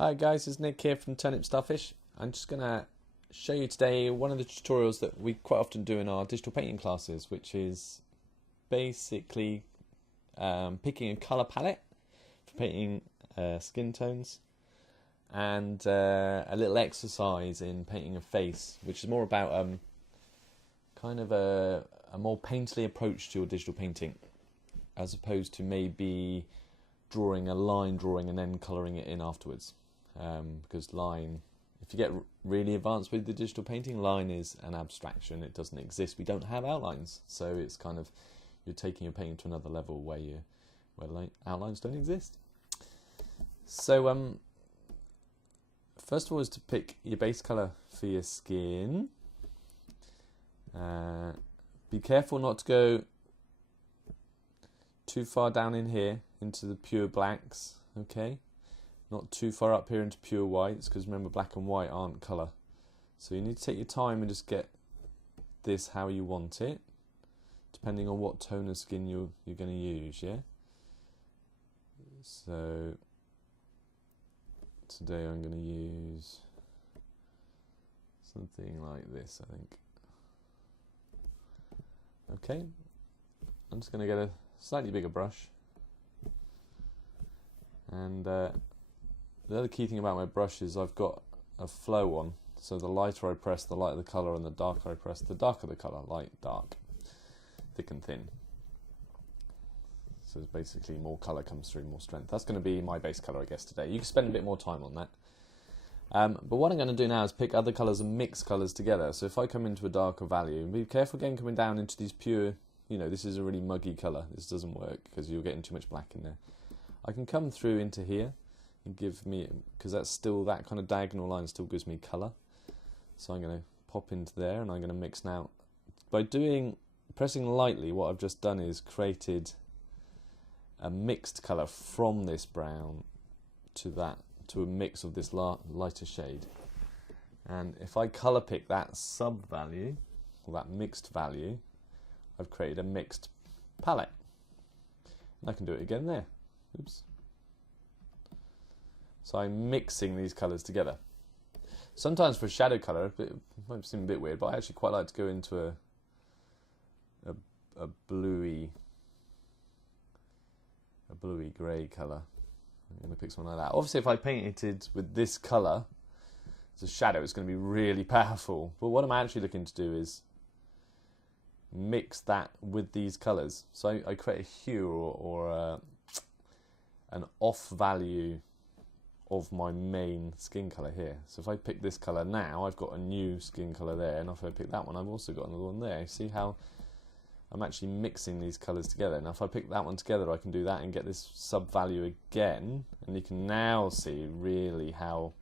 Hi guys, it's Nick here from Turnip Starfish. I'm just going to show you today one of the tutorials that we quite often do in our digital painting classes, which is basically picking a colour palette for painting skin tones, and a little exercise in painting a face, which is more about kind of a more painterly approach to your digital painting, as opposed to maybe drawing a line drawing and then colouring it in afterwards. Because line, if you get really advanced with the digital painting, line is an abstraction. It doesn't exist. We don't have outlines, so it's kind of, you're taking your painting to another level where outlines don't exist. So first of all is to pick your base colour for your skin. Be careful not to go too far down in here into the pure blacks, okay? Not too far up here into pure whites, because remember, black and white aren't colour. So you need to take your time and just get this how you want it, depending on what tone of skin you're going to use, yeah? So today I'm going to use something like this, I think. Okay, I'm just going to get a slightly bigger brush, and the other key thing about my brush is I've got a flow on, so the lighter I press, the lighter the colour, and the darker I press, the darker the colour. Light, dark, thick and thin. So it's basically more colour comes through, more strength. That's going to be my base colour, I guess, today. You can spend a bit more time on that. But what I'm going to do now is pick other colours and mix colours together. So if I come into a darker value, and be careful again coming down into these pure, this is a really muggy colour. This doesn't work because you're getting too much black in there. I can come through into here and give me, because that's still, that kind of diagonal line still gives me colour. So I'm going to pop into there and I'm going to mix now. By pressing lightly, what I've just done is created a mixed colour from this brown to a mix of this lighter shade. And if I colour pick that sub value, or that mixed value, I've created a mixed palette. And I can do it again there. Oops. So I'm mixing these colours together. Sometimes for shadow colour, it might seem a bit weird, but I actually quite like to go into a bluey grey colour. I'm going to pick something like that. Obviously, if I painted it with this colour as a shadow, it's going to be really powerful. But what I'm actually looking to do is mix that with these colours. So I create a hue or an off value of my main skin colour here. So if I pick this colour now, I've got a new skin colour there, and if I pick that one, I've also got another one there. See how I'm actually mixing these colours together. Now if I pick that one together, I can do that and get this sub value again, and you can now see really how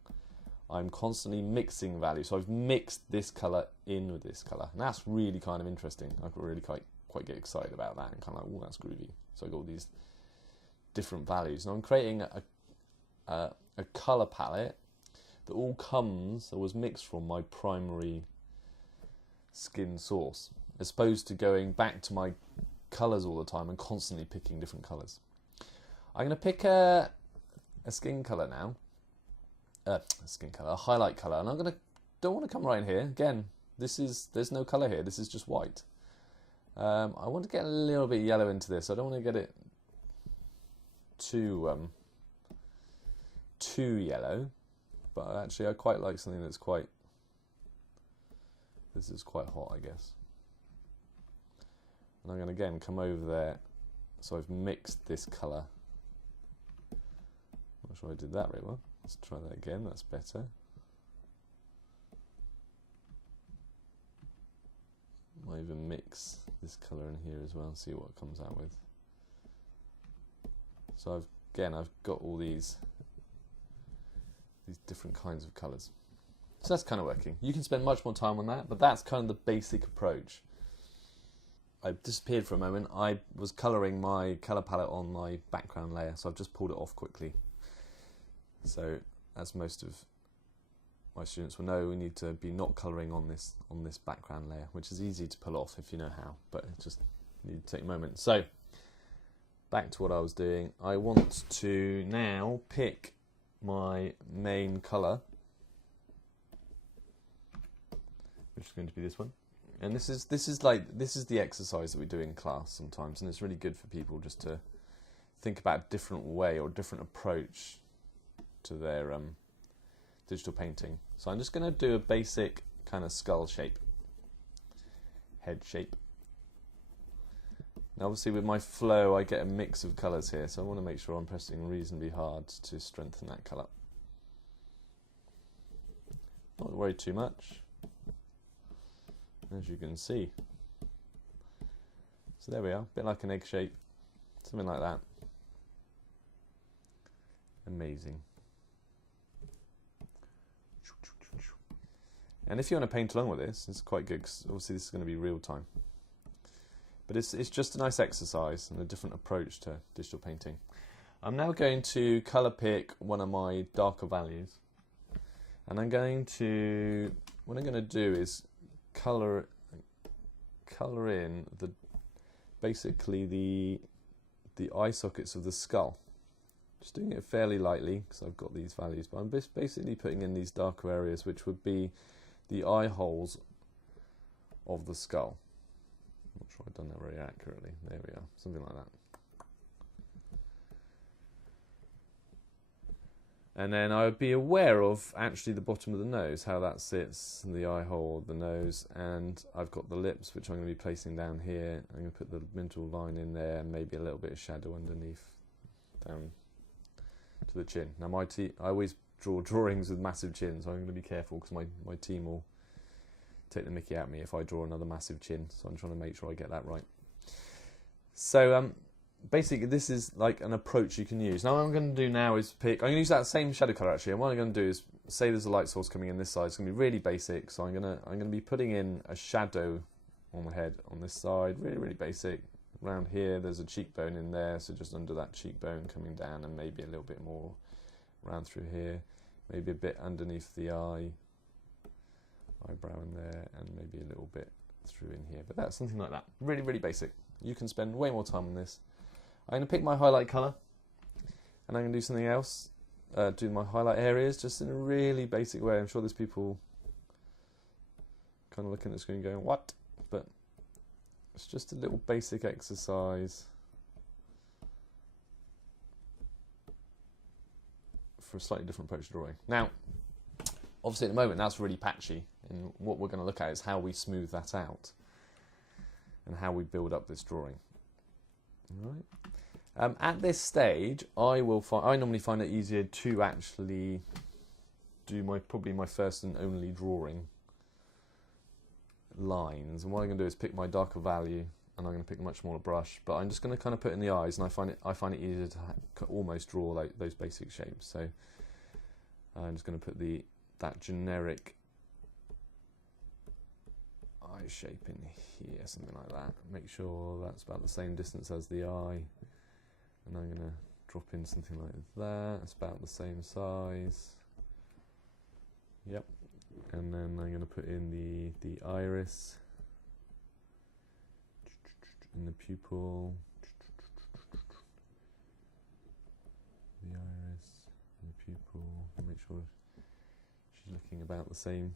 I'm constantly mixing value. So I've mixed this colour in with this colour, and that's really kind of interesting. I could really quite get excited about that and kind of like, oh, that's groovy. So I've got all these different values. Now I'm creating a colour palette that all comes or was mixed from my primary skin source, as opposed to going back to my colours all the time and constantly picking different colours. I'm going to pick a skin colour now, a highlight colour, and don't want to come right in here. Again, there's no colour here. This is just white. I want to get a little bit yellow into this. I don't want to get it too yellow, but actually I quite like something that's this is quite hot, I guess. And I'm going to again come over there, so I've mixed this colour. Not sure I did that very well. Let's try that again, that's better. Might even mix this colour in here as well and see what it comes out with. So I've got all these different kinds of colours. So that's kind of working. You can spend much more time on that, but that's kind of the basic approach. I disappeared for a moment. I was colouring my colour palette on my background layer, so I've just pulled it off quickly. So as most of my students will know, we need to be not colouring on this background layer, which is easy to pull off if you know how, but it just need to take a moment. So back to what I was doing. I want to now pick my main colour, which is going to be this one. And this is the exercise that we do in class sometimes, and it's really good for people just to think about a different way or different approach to their digital painting. So I'm just going to do a basic kind of skull shape, head shape. Now obviously with my flow I get a mix of colours here, so I want to make sure I'm pressing reasonably hard to strengthen that colour. Not worry too much, as you can see. So there we are, a bit like an egg shape, something like that. Amazing. And if you want to paint along with this, it's quite good, because obviously this is going to be real time. But it's just a nice exercise and a different approach to digital painting. I'm now going to colour pick one of my darker values. And what I'm going to do is colour in basically the eye sockets of the skull. Just doing it fairly lightly because I've got these values, but I'm basically putting in these darker areas, which would be the eye holes of the skull. I'm not sure I've done that very accurately. There we are, something like that. And then I would be aware of actually the bottom of the nose, how that sits, and the eye hole, the nose, and I've got the lips, which I'm going to be placing down here. I'm going to put the middle line in there, and maybe a little bit of shadow underneath, down to the chin. Now I always draw drawings with massive chins, so I'm going to be careful because my team will take the mickey out of me if I draw another massive chin, so I'm trying to make sure I get that right. So basically this is like an approach you can use. Now what I'm going to do now is pick, I'm going to use that same shadow colour actually, and what I'm going to do is, say there's a light source coming in this side, it's going to be really basic, so I'm going to be putting in a shadow on the head on this side, really basic. Around here there's a cheekbone in there, so just under that cheekbone coming down, and maybe a little bit more around through here, maybe a bit underneath the eyebrow in there, and maybe a little bit through in here, but that's something like that, really basic. You can spend way more time on this. I'm going to pick my highlight colour, and I'm going to do something else, do my highlight areas just in a really basic way. I'm sure there's people kind of looking at the screen going, what? But it's just a little basic exercise for a slightly different approach to drawing. Now, obviously at the moment that's really patchy, and what we're going to look at is how we smooth that out and how we build up this drawing. All right. At this stage, I normally find it easier to actually do probably my first and only drawing lines. And what I'm going to do is pick my darker value, and I'm going to pick a much smaller brush. But I'm just going to kind of put in the eyes, and I find it easier to almost draw like those basic shapes. So I'm just going to put that generic eye shape in here, something like that. Make sure that's about the same distance as the eye. And I'm going to drop in something like that. It's about the same size. Yep. And then I'm going to put in the iris and the pupil. The iris and the pupil. Make sure she's looking about the same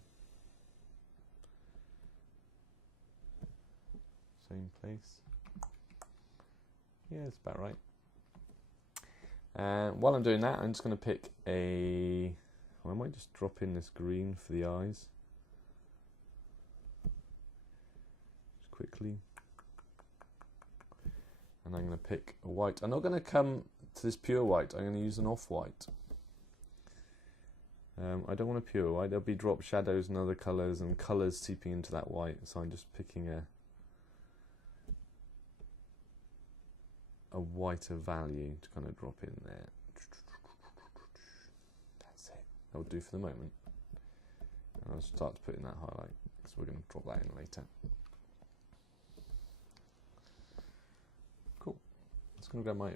place. Yeah, it's about right. While I'm doing that, I'm just going to pick I might just drop in this green for the eyes. Just quickly. And I'm going to pick a white. I'm not going to come to this pure white. I'm going to use an off-white. I don't want a pure white. There'll be drop shadows and other colours and colours seeping into that white. So I'm just picking a whiter value to kind of drop in there. That's it. That'll do for the moment. And I'll start to put in that highlight, because we're going to drop that in later. Cool. I'm just going to grab my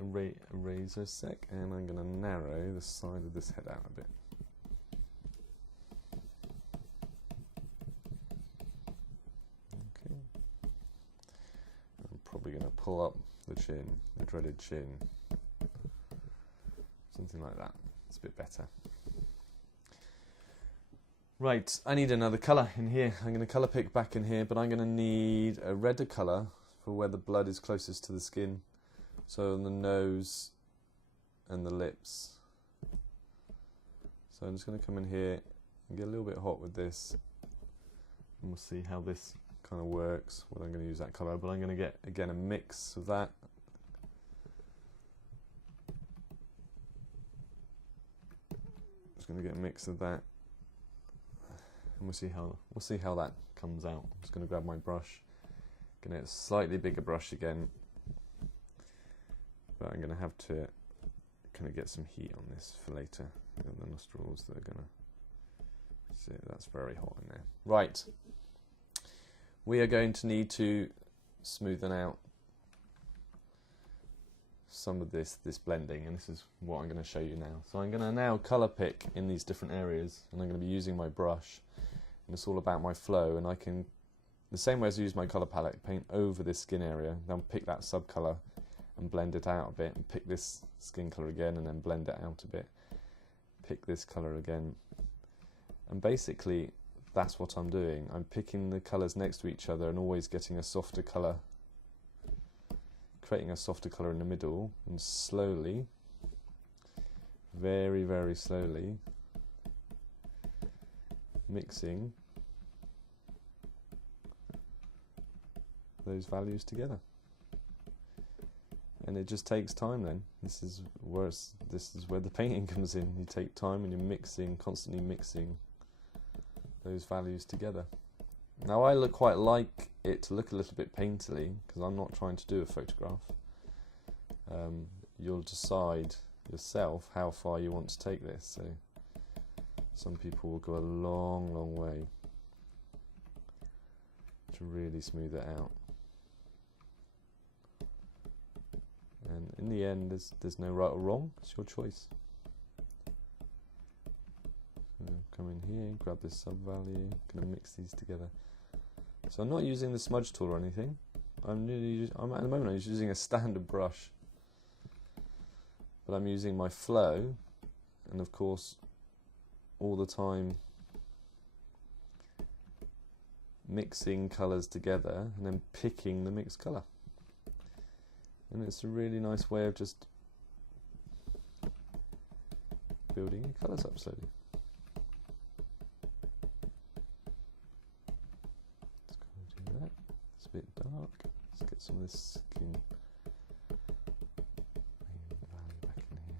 eraser a sec, and I'm going to narrow the side of this head out a bit. Okay. I'm probably going to pull up the chin, the dreaded chin, something like that. That's a bit better. Right, I need another colour in here. I'm going to colour pick back in here, but I'm going to need a redder colour for where the blood is closest to the skin. So on the nose and the lips. So I'm just going to come in here and get a little bit hot with this. And we'll see how this kind of works. Well, I'm going to use that colour, but I'm going to get, again, a mix of that. Just going to get a mix of that. And we'll see how that comes out. I'm just going to grab my brush. Going to get a slightly bigger brush again. But I'm going to have to kind of get some heat on this for later. The nostrils, they're going to see, that's very hot in there. Right. We are going to need to smoothen out some of this blending, and this is what I'm going to show you now. So I'm going to now colour pick in these different areas, and I'm going to be using my brush, and it's all about my flow, and I can, the same way as I use my colour palette, paint over this skin area, then pick that sub-colour and blend it out a bit, and pick this skin colour again and then blend it out a bit, pick this colour again, and basically that's what I'm doing. I'm picking the colours next to each other and always getting a softer colour, creating a softer colour in the middle, and slowly, very, very slowly, mixing those values together. And it just takes time then. This is where the painting comes in. You take time and you're mixing, constantly mixing those values together. Now I quite like it to look a little bit painterly, because I'm not trying to do a photograph. You'll decide yourself how far you want to take this. So some people will go a long, long way to really smooth it out. And in the end, there's no right or wrong. It's your choice. So come in here, grab this sub value, gonna mix these together. So I'm not using the smudge tool or anything. At the moment I'm just using a standard brush, but I'm using my flow, and of course all the time mixing colours together and then picking the mixed colour. And it's a really nice way of just building your colours up slowly. Just going to do that. It's a bit dark. Let's get some of this skin value back in here.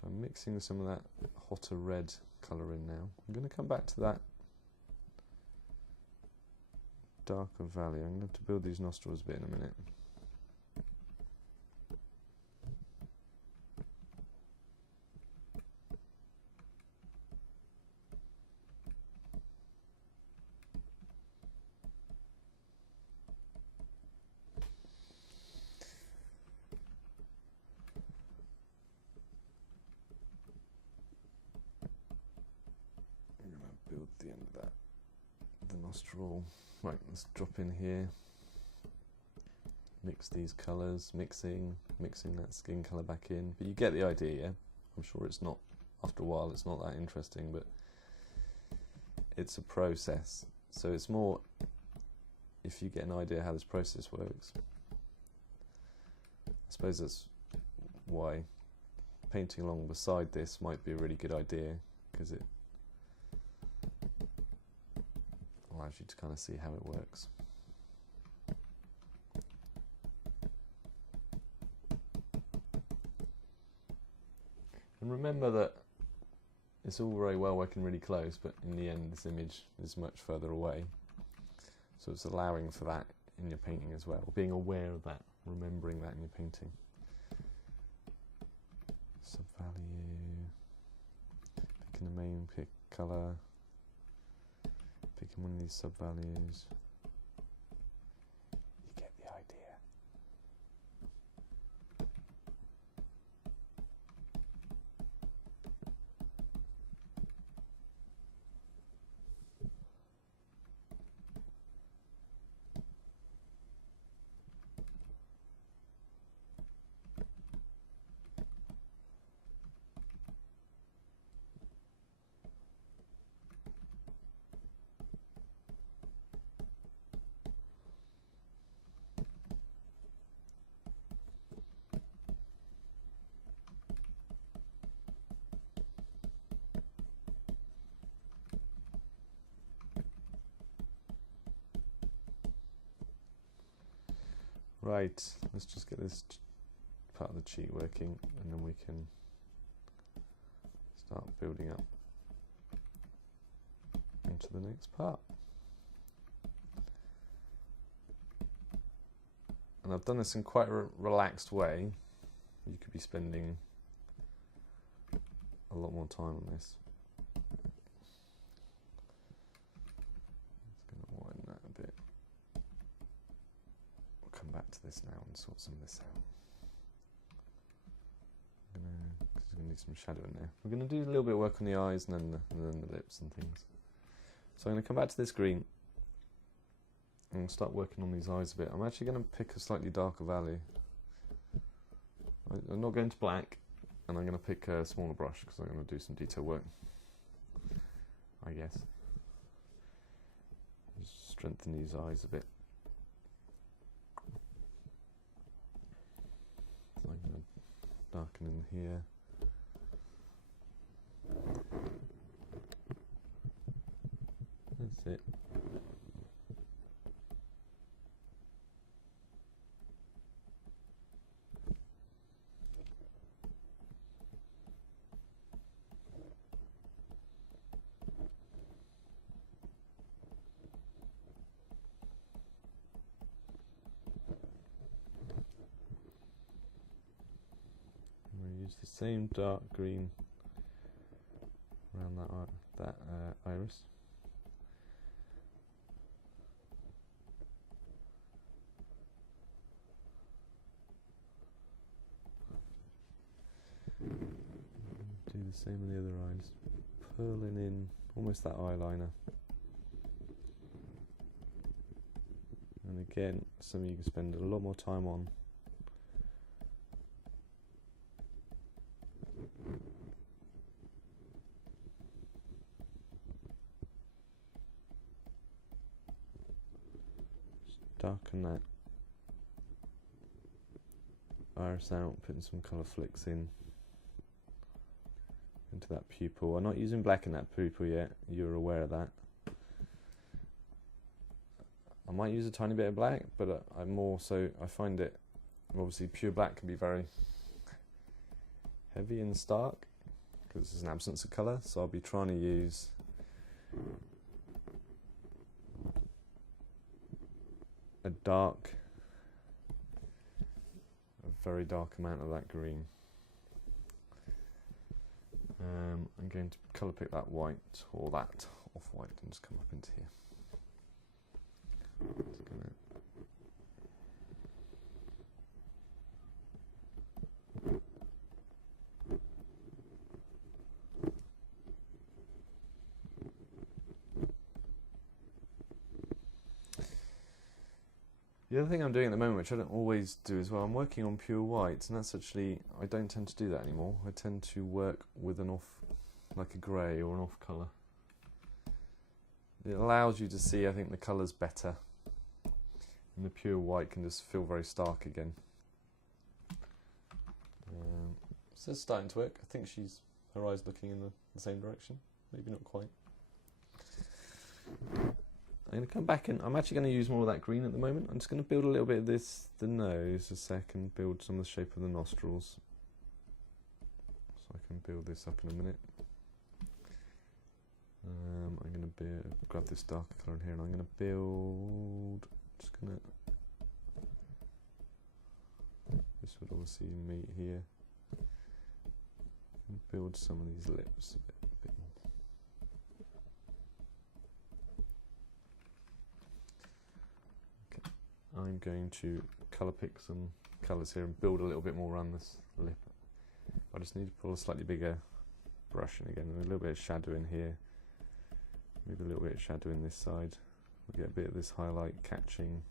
So I'm mixing some of that hotter red colour in now. I'm going to come back to that darker value. I'm going to have to build these nostrils a bit in a minute. Build the end of that, the nostril. Right, let's drop in here, mix these colours, mixing that skin colour back in, but you get the idea, yeah? I'm sure it's not, after a while it's not that interesting, but it's a process, so it's more if you get an idea how this process works. I suppose that's why painting along beside this might be a really good idea, because it allows you to kind of see how it works. And remember that it's all very well working really close, but in the end this image is much further away. So it's allowing for that in your painting as well, being aware of that, remembering that in your painting. Sub-value, picking the main pick colour, picking one of these sub-values. You get the idea. Right, let's just get this part of the cheek working, and then we can start building up into the next part. And I've done this in quite a relaxed way. You could be spending a lot more time on this. It's going to widen that a bit. We'll come back to this now and sort some of this out. Because we're going to need some shadow in there. We're going to do a little bit of work on the eyes and then the lips and things. So I'm going to come back to this green and start working on these eyes a bit. I'm actually going to pick a slightly darker value. I'm not going to black, and I'm going to pick a smaller brush because I'm going to do some detail work, I guess. Just strengthen these eyes a bit. So I'm going to darken in here. That's it. Use the same dark green around that iris. Do the same on the other eyes, purling in almost that eyeliner. And again, something you can spend a lot more time on. Darken that iris out, putting some colour flicks into that pupil. I'm not using black in that pupil yet, you're aware of that. I might use a tiny bit of black, but I find it, obviously pure black can be very heavy and stark because there's an absence of colour, so I'll be trying to use a very dark amount of that green. I'm going to colour pick that white or that off-white and just come up into here. The other thing I'm doing at the moment, which I don't always do as well, I'm working on pure whites, and that's actually, I don't tend to do that anymore. I tend to work with an off, like a grey or an off colour. It allows you to see, I think, the colours better. And the pure white can just feel very stark again. So it's starting to work. I think her eyes looking in the same direction. Maybe not quite. I'm going to come back and I'm actually going to use more of that green at the moment. I'm just going to build a little bit of the nose a second, build some of the shape of the nostrils. So I can build this up in a minute. I'm going to grab this darker colour in here and I'm going to build, this would obviously meet here, and build some of these lips a bit more. I'm going to colour pick some colours here and build a little bit more around this lip. I just need to pull a slightly bigger brush in again, a little bit of shadow in here, maybe a little bit of shadow in this side. We'll get a bit of this highlight catching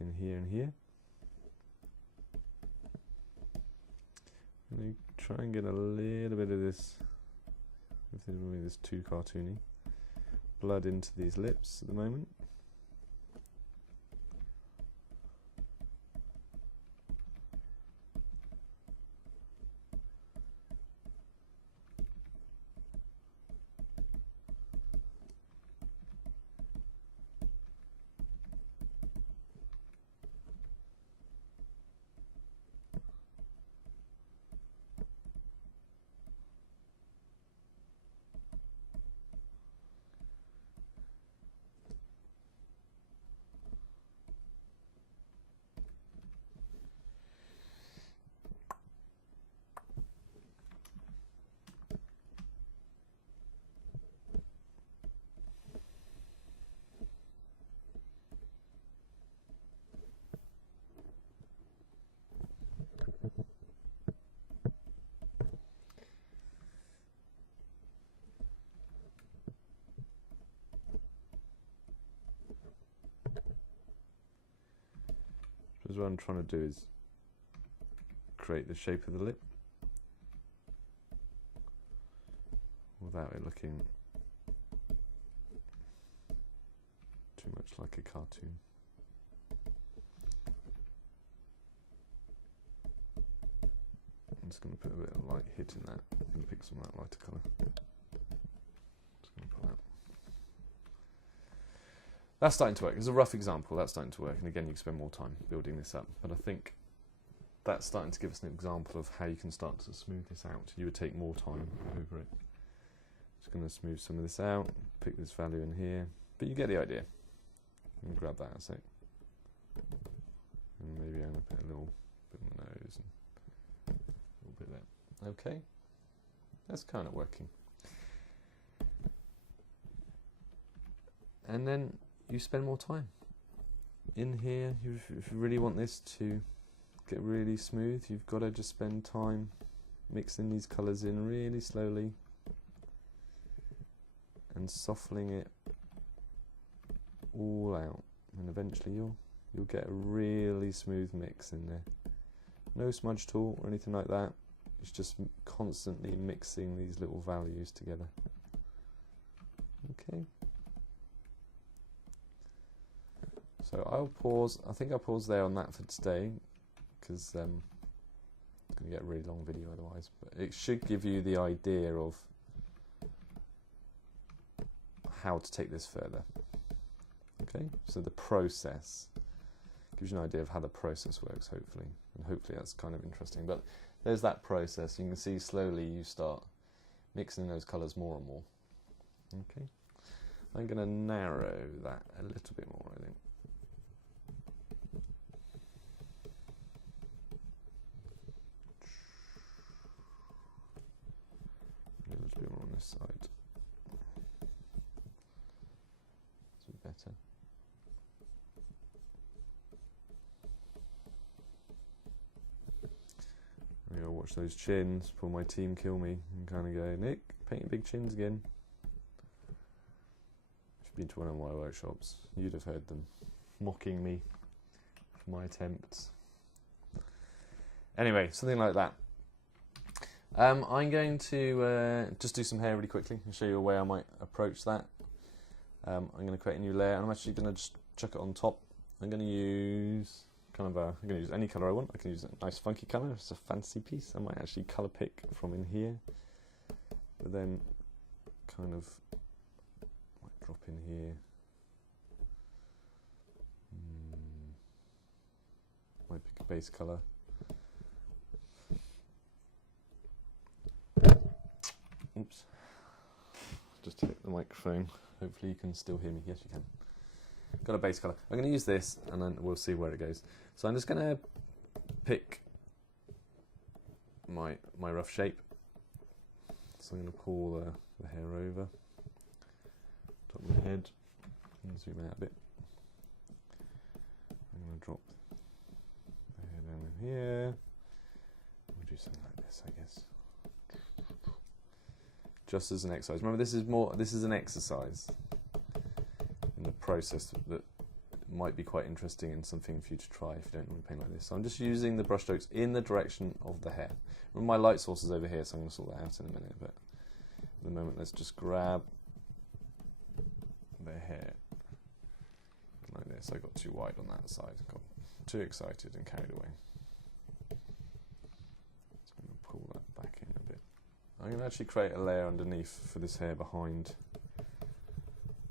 in here and here. And try and get a little bit of this, if this is too cartoony, blood into these lips at the moment. Because what I'm trying to do is create the shape of the lip without it looking too much like a cartoon. I'm just going to put a bit of light hit in that and pick some of that lighter colour. Just going to put that. That's starting to work. It's a rough example. That's starting to work. And again, you can spend more time building this up. But I think that's starting to give us an example of how you can start to smooth this out. You would take more time over it. Just going to smooth some of this out. Pick this value in here. But you get the idea. And grab that a sec. And maybe I'm going to put a little bit on the nose. And bit there. Okay, that's kind of working. And then you spend more time in here. If you really want this to get really smooth, you've got to just spend time mixing these colours in really slowly and softening it all out, and eventually you'll get a really smooth mix in there. No smudge tool or anything like that. It's just constantly mixing these little values together. Okay. So I'll pause. I think I'll pause there on that for today, because it's going to get a really long video otherwise. But it should give you the idea of how to take this further. Okay. So the process gives you an idea of how the process works, hopefully. And hopefully that's kind of interesting. But there's that process. You can see slowly you start mixing those colours more and more. Okay. I'm going to narrow that a little bit more, I think. A little bit more on this side. It's a bit better. I'll watch those chins, pull my team kill me, and kind of go, Nick, painting big chins again. If you've been to one of my workshops, you'd have heard them mocking me for my attempts. Anyway, something like that. I'm going to just do some hair really quickly and show you a way I might approach that. I'm going to create a new layer, and I'm actually going to just chuck it on top. I'm going to use I'm going to use any colour I want. I can use a nice funky colour. It's a fancy piece. I might actually colour pick from in here, but then kind of might drop in here. Might pick a base colour. Oops. Just hit the microphone. Hopefully you can still hear me. Yes, you can. Got a base colour. I'm going to use this, and then we'll see where it goes. So I'm just going to pick my rough shape. So I'm going to pull the hair over, top of the head, and zoom out a bit. I'm going to drop the hair down in here. We'll do something like this, I guess. Just as an exercise. Remember, this is an exercise in the process that might be quite interesting and something for you to try if you don't want to paint like this. So I'm just using the brush strokes in the direction of the hair. Remember, my light source is over here, so I'm going to sort that out in a minute. But at the moment, let's just grab the hair like this. I got too wide on that side. Got too excited and carried away. Just going to pull that back in a bit. I'm going to actually create a layer underneath for this hair behind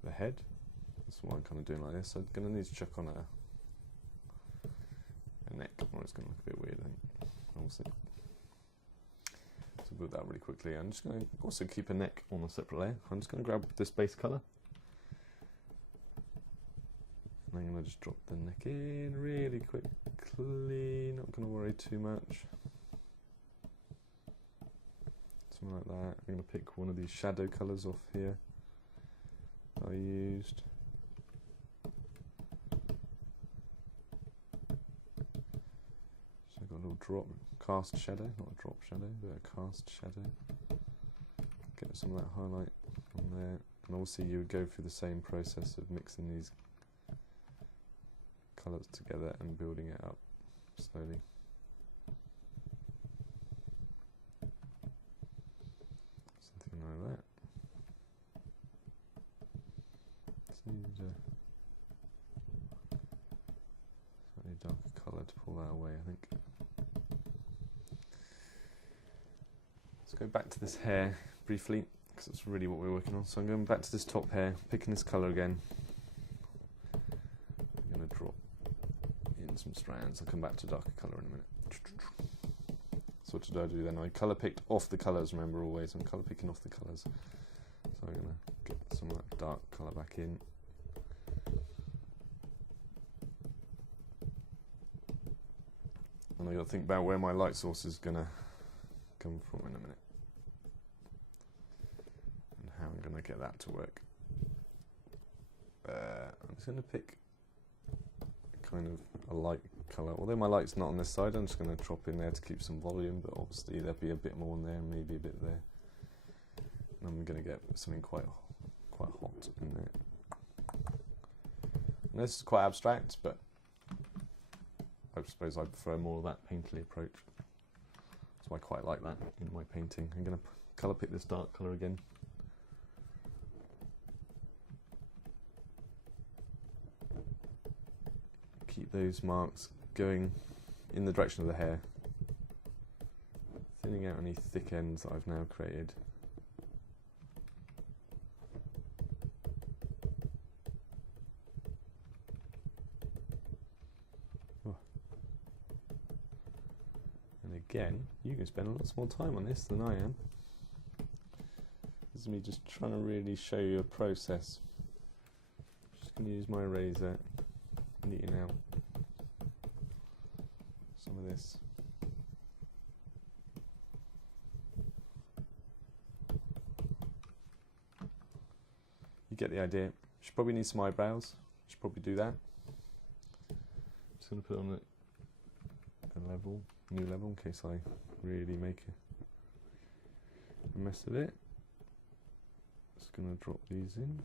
the head. That's what I'm kind of doing like this. So I'm going to need to chuck on a neck, or it's going to look a bit weird, I think. We'll see. So build that really quickly. I'm just going to also keep a neck on a separate layer. I'm just going to grab this base colour. And I'm going to just drop the neck in really quickly. Not going to worry too much. Something like that. I'm going to pick one of these shadow colours off here I used. So I've got a little drop, cast shadow, not a drop shadow, but a cast shadow. Get some of that highlight from there. And also you would go through the same process of mixing these colours together and building it up slowly. Something like that. Just need a slightly darker colour to pull that away, I think. Let's go back to this hair briefly, because that's really what we're working on. So I'm going back to this top hair, picking this colour again. I'm going to drop in some strands. I'll come back to darker colour in a minute. So what did I do then? I colour picked off the colours, remember always. I'm colour picking off the colours. So I'm going to get some of that dark colour back in. And I've got to think about where my light source is going to come from in a minute. And how I'm going to get that to work. I'm just going to pick kind of a light colour. Although my light's not on this side, I'm just going to drop in there to keep some volume, but obviously there'll be a bit more in there and maybe a bit there. And I'm going to get something quite hot in there. And this is quite abstract, but I suppose I prefer more of that painterly approach. So I quite like that in my painting. I'm going to colour pick this dark colour again. Keep those marks going in the direction of the hair, thinning out any thick ends that I've now created. Oh. And again, you can spend a lot more time on this than I am. This is me just trying to really show you a process. Just going to use my eraser, neaten out some of this. You get the idea. Should probably need some eyebrows. Should probably do that. Just going to put on a level, new level, in case I really make a mess of it. Just going to drop these in.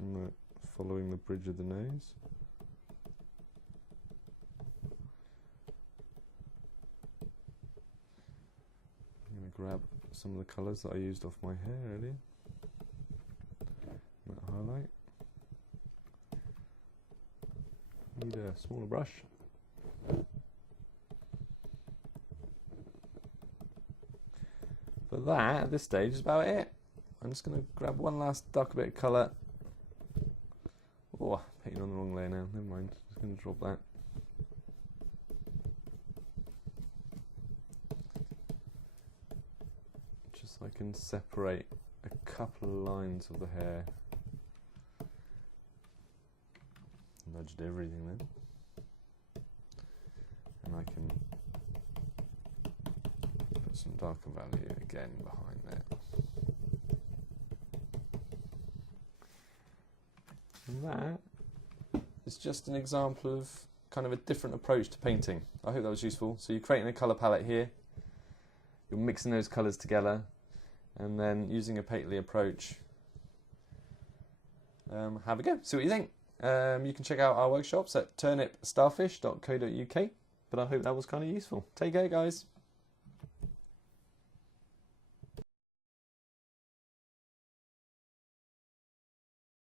I'm following the bridge of the nose. I'm going to grab some of the colours that I used off my hair earlier. That highlight. Need a smaller brush. But that, at this stage, is about it. I'm just going to grab one last darker bit of colour. Oh, painting on the wrong layer now. Never mind. Just going to drop that. Just so I can separate a couple of lines of the hair. Nudged everything then. And I can put some darker value again behind there. And that is just an example of kind of a different approach to painting. I hope that was useful. So you're creating a colour palette here, you're mixing those colours together, and then using a painterly approach, have a go, see what you think. You can check out our workshops at turnipstarfish.co.uk, but I hope that was kind of useful. Take care, guys.